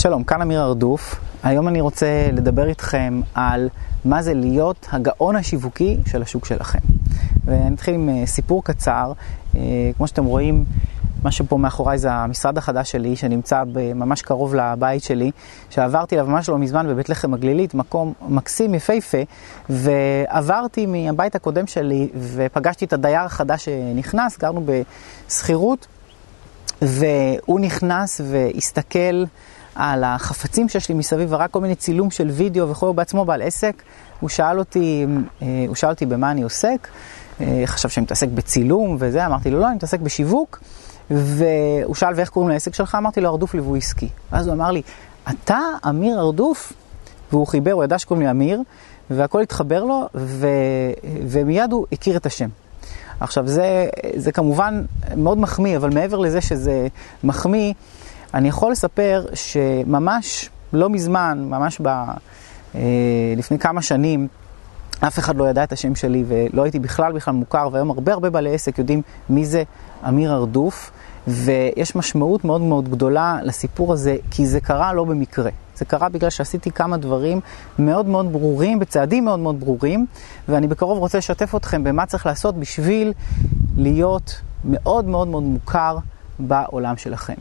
שלום, כאן אמיר ארדוף. היום אני רוצה לדבר איתכם על מה זה להיות הגאון השיווקי של השוק שלכם. ונתחיל עם סיפור קצר. כמו שאתם רואים, מה שפה מאחוריי זה המשרד החדש שלי, שנמצא ממש קרוב לבית שלי, שעברתי אליו ממש לא מזמן בבית לחם הגלילית, מקום מקסים יפהפה, ועברתי מהבית הקודם שלי ופגשתי את הדייר החדש שנכנס, גרנו בסחירות, והוא נכנס והסתכל על החפצים שיש לי מסביב, ורק כל מיני צילום של וידאו וכו'. הוא בעצמו בעל עסק. הוא שאל אותי במה אני עוסק. חשב שאני מתעסק בצילום וזה. אמרתי לו, לא, אני מתעסק בשיווק. והוא שאל, ואיך קוראים לעסק שלך? אמרתי לו, ארדוף ליווי עסקי. ואז הוא אמר לי, אתה אמיר ארדוף? והוא חיבר, הוא ידע שקוראים לי אמיר, והכל התחבר לו, ומיד הוא הכיר את השם. עכשיו, זה כמובן מאוד מחמיא, אבל מעבר לזה שזה מחמיא, אני יכול לספר שממש לא מזמן, ממש לפני כמה שנים, אף אחד לא ידע את השם שלי ולא הייתי בכלל מוכר, והיום הרבה בעלי עסק יודעים מי זה אמיר ארדוף, ויש משמעות מאוד מאוד גדולה לסיפור הזה, כי זה קרה לא במקרה. זה קרה בגלל שעשיתי כמה דברים מאוד מאוד ברורים, בצעדים מאוד מאוד ברורים, ואני בקרוב רוצה לשתף אתכם במה צריך לעשות בשביל להיות מאוד מאוד מאוד מוכר בעולם שלכם.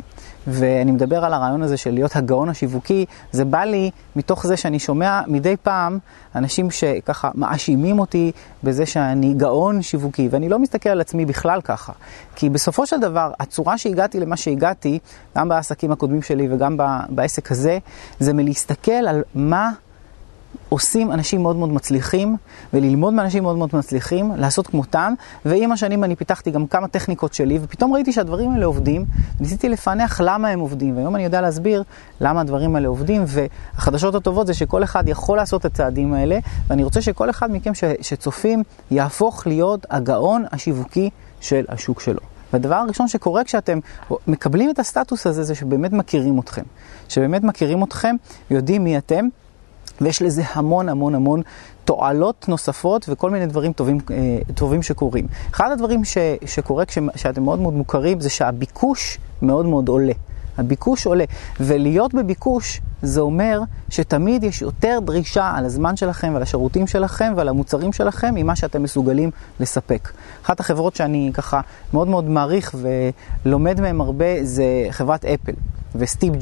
ואני מדבר על הרעיון הזה של להיות הגאון השיווקי. זה בא לי מתוך זה שאני שומע מדי פעם אנשים שככה מאשימים אותי בזה שאני גאון שיווקי, ואני לא מסתכל על עצמי בכלל ככה. כי בסופו של דבר, הצורה שהגעתי למה שהגעתי, גם בעסקים הקודמים שלי וגם בעסק הזה, זה מלהסתכל על מה עושים אנשים מאוד מאוד מצליחים, וללמוד מאנשים מאוד מאוד מצליחים, לעשות כמותם, ועם השנים אני פיתחתי גם כמה טכניקות שלי, ופתאום ראיתי שהדברים האלה עובדים, וניסיתי לפענח למה הם עובדים, והיום אני יודע להסביר למה הדברים האלה עובדים, והחדשות הטובות זה שכל אחד יכול לעשות את הצעדים האלה, ואני רוצה שכל אחד מכם שצופים יהפוך להיות הגאון השיווקי של השוק שלו. והדבר הראשון שקורה כשאתם מקבלים את הסטטוס הזה, זה שבאמת מכירים אתכם. שבאמת מכירים אתכם, יודעים מי אתם, ויש לזה המון תועלות נוספות וכל מיני דברים טובים שקורים. אחד הדברים שקורה כשאתם מאוד מאוד מוכרים זה שהביקוש מאוד מאוד עולה. הביקוש עולה, ולהיות בביקוש זה אומר שתמיד יש יותר דרישה על הזמן שלכם ועל השירותים שלכם ועל המוצרים שלכם ממה שאתם מסוגלים לספק. אחת החברות שאני ככה מאוד מאוד מעריך ולומד מהם הרבה זה חברת אפל. וסטיב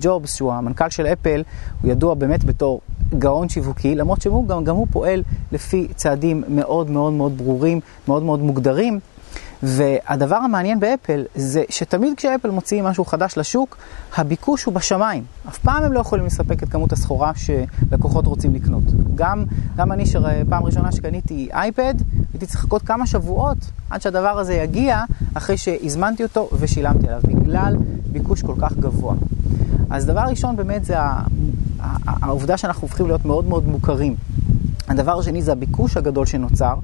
ג'ובס, שהוא המנכ"ל של אפל, הוא ידוע באמת בתור גאון שיווקי, למרות שגם הוא פועל לפי צעדים מאוד מאוד מאוד ברורים, מאוד מאוד מוגדרים. והדבר המעניין באפל זה שתמיד כשאפל מוציאים משהו חדש לשוק, הביקוש הוא בשמיים. אף פעם הם לא יכולים לספק את כמות הסחורה שלקוחות רוצים לקנות. גם אני שפעם ראשונה שקניתי אייפד, הייתי צריך לחכות כמה שבועות עד שהדבר הזה יגיע, אחרי שהזמנתי אותו ושילמתי עליו, בגלל ביקוש כל כך גבוה. אז דבר ראשון באמת זה העובדה שאנחנו הופכים להיות מאוד מאוד מוכרים. הדבר השני זה הביקוש הגדול שנוצר,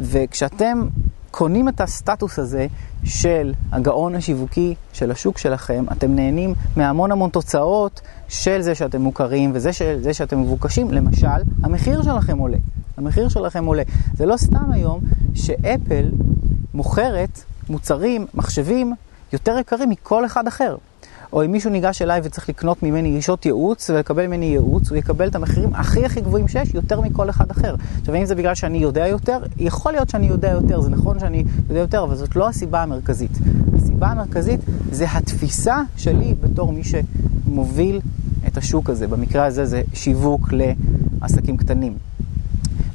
וכשאתם קונים את הסטטוס הזה של הגאון השיווקי של השוק שלכם, אתם נהנים מהמון תוצאות של זה שאתם מוכרים וזה שאתם מבוקשים. למשל, המחיר שלכם עולה. המחיר שלכם עולה. זה לא סתם היום שאפל מוכרת מוצרים, מחשבים יותר יקרים מכל אחד אחר. או אם מישהו ניגש אליי וצריך לקנות ממני גישות ייעוץ ולקבל ממני ייעוץ, הוא יקבל את המחירים הכי גבוהים שיש, יותר מכל אחד אחר. עכשיו, אם זה בגלל שאני יודע יותר, יכול להיות שאני יודע יותר, זה נכון שאני יודע יותר, אבל זאת לא הסיבה המרכזית. הסיבה המרכזית זה התפיסה שלי בתור מי שמוביל את השוק הזה. במקרה הזה זה שיווק לעסקים קטנים.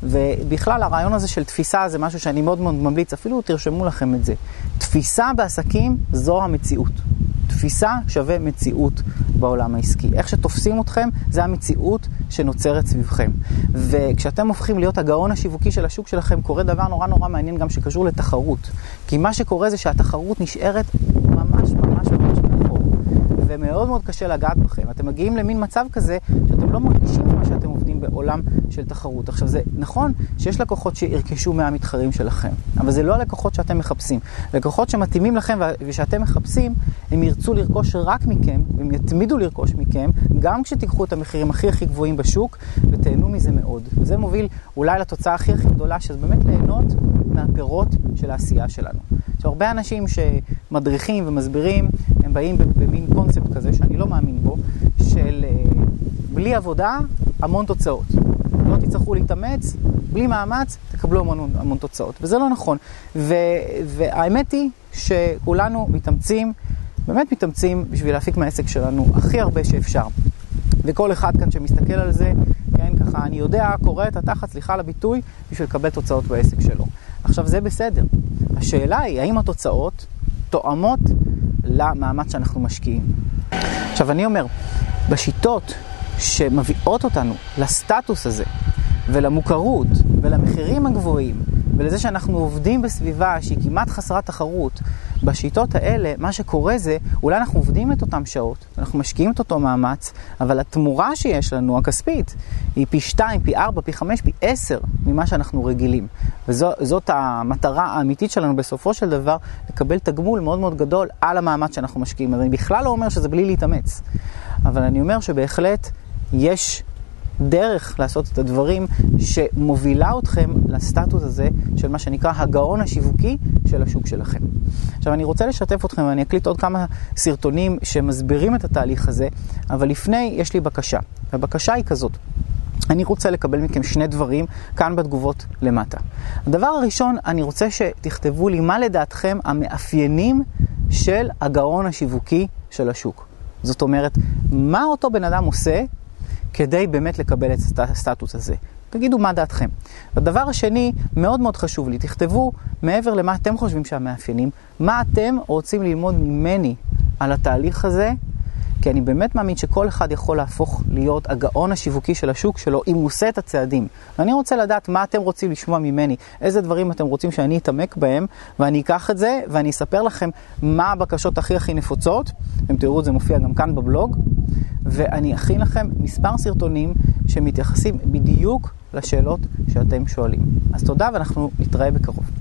ובכלל הרעיון הזה של תפיסה זה משהו שאני מאוד מאוד ממליץ, אפילו תרשמו לכם את זה. תפיסה בעסקים זו המציאות. תפיסה שווה מציאות בעולם העסקי. איך שתופסים אתכם, זה המציאות שנוצרת סביבכם. וכשאתם הופכים להיות הגאון השיווקי של השוק שלכם, קורה דבר נורא מעניין גם שקשור לתחרות. כי מה שקורה זה שהתחרות נשארת ממש מאחור. ומאוד מאוד קשה לגעת בכם. אתם מגיעים למין מצב כזה שאתם לא מרגישים מה שאתם עובדים בעולם של תחרות. עכשיו זה נכון שיש לקוחות שירכשו מהמתחרים שלכם, אבל זה לא הלקוחות שאתם מחפשים. לקוחות שמתאימים לכם ושאתם מחפשים, הם ירצו לרכוש רק מכם, והם יתמידו לרכוש מכם, גם כשתיקחו את המחירים הכי גבוהים בשוק, ותהנו מזה מאוד. זה מוביל אולי לתוצאה הכי גדולה, שזה באמת ליהנות מהפירות של העשייה שלנו. עכשיו, הרבה אנשים שמדריכים ומסבירים, הם באים במין קונספט כזה, שאני לא מאמין בו, של בלי עבודה, המון תוצאות. לא תצטרכו להתאמץ, בלי מאמץ, תקבלו המון תוצאות. וזה לא נכון. והאמת היא שכולנו באמת מתאמצים בשביל להפיק מהעסק שלנו הכי הרבה שאפשר. וכל אחד כאן שמסתכל על זה, כן, ככה, אני יודע, קורא את התחת, סליחה על הביטוי, בשביל לקבל תוצאות בעסק שלו. עכשיו, זה בסדר. השאלה היא, האם התוצאות תואמות למאמץ שאנחנו משקיעים? עכשיו, אני אומר, בשיטות שמביאות אותנו לסטטוס הזה, ולמוכרות, ולמחירים הגבוהים, ולזה שאנחנו עובדים בסביבה שהיא כמעט חסרת תחרות, בשיטות האלה, מה שקורה זה, אולי אנחנו עובדים את אותם שעות, אנחנו משקיעים את אותו מאמץ, אבל התמורה שיש לנו, הכספית, היא פי 2, פי 4, פי 5, פי 10 ממה שאנחנו רגילים. וזאת המטרה האמיתית שלנו בסופו של דבר, לקבל תגמול מאוד מאוד גדול על המאמץ שאנחנו משקיעים. אז אני בכלל לא אומר שזה בלי להתאמץ, אבל אני אומר שבהחלט יש דרך לעשות את הדברים שמובילה אתכם לסטטוס הזה של מה שנקרא הגאון השיווקי של השוק שלכם. עכשיו אני רוצה לשתף אתכם ואני אקליט עוד כמה סרטונים שמסבירים את התהליך הזה, אבל לפני יש לי בקשה. הבקשה היא כזאת. אני רוצה לקבל מכם שני דברים כאן בתגובות למטה. הדבר הראשון, אני רוצה שתכתבו לי מה לדעתכם המאפיינים של הגאון השיווקי של השוק. זאת אומרת, מה אותו בן אדם עושה כדי באמת לקבל את הסטטוס הזה. תגידו מה דעתכם. הדבר השני, מאוד מאוד חשוב לי, תכתבו מעבר למה אתם חושבים שהמאפיינים, מה אתם רוצים ללמוד ממני על התהליך הזה, כי אני באמת מאמין שכל אחד יכול להפוך להיות הגאון השיווקי של השוק שלו, אם הוא עושה את הצעדים. ואני רוצה לדעת מה אתם רוצים לשמוע ממני, איזה דברים אתם רוצים שאני אתעמק בהם, ואני אקח את זה ואני אספר לכם מה הבקשות הכי נפוצות, אתם תראו את זה מופיע גם כאן בבלוג, ואני אכין לכם מספר סרטונים שמתייחסים בדיוק לשאלות שאתם שואלים. אז תודה ואנחנו נתראה בקרוב.